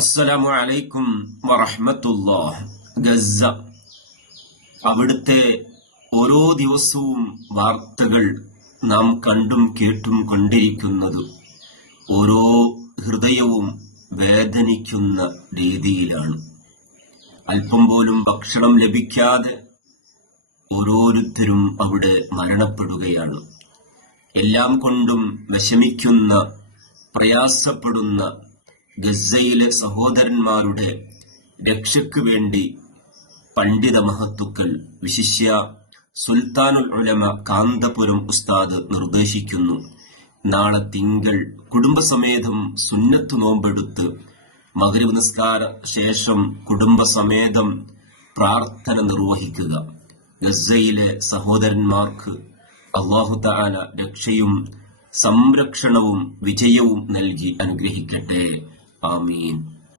അസ്സലാമു അലൈക്കും വറഹ്മത്തുള്ളാഹ്. ഗസ, അവിടുത്തെ ഓരോ ദിവസവും വാർത്തകൾ നാം കണ്ടും കേട്ടും കൊണ്ടിരിക്കുന്നത് ഓരോ ഹൃദയവും വേദനിക്കുന്ന രീതിയിലാണ്. അല്പം പോലും ഭക്ഷണം ലഭിക്കാതെ ഓരോരുത്തരും അവിടെ മരണപ്പെടുകയാണ്. എല്ലാം കൊണ്ടും വിഷമിക്കുന്ന, പ്രയാസപ്പെടുന്ന ഗസയിലെ സഹോദരന്മാരുടെ രക്ഷയ്ക്ക് വേണ്ടി പണ്ഡിത മഹത്തുക്കൾ, വിശിഷ്യ സുൽത്താനുൽ ഉലമ കാന്തപുരം ഉസ്താദ് നിർദ്ദേശിക്കുന്നു, നാളെ തിങ്കൾ കുടുംബസമേതം സുന്നത്ത് നോമ്പെടുത്ത് മഗ്‌രിബ് നിസ്കാര ശേഷം കുടുംബസമേതം പ്രാർത്ഥന നിർവഹിക്കുക. ഗസയിലെ സഹോദരന്മാർക്ക് അല്ലാഹു തആല രക്ഷയും സംരക്ഷണവും വിജയവും നൽകി അനുഗ്രഹിക്കട്ടെ. ആമീൻ.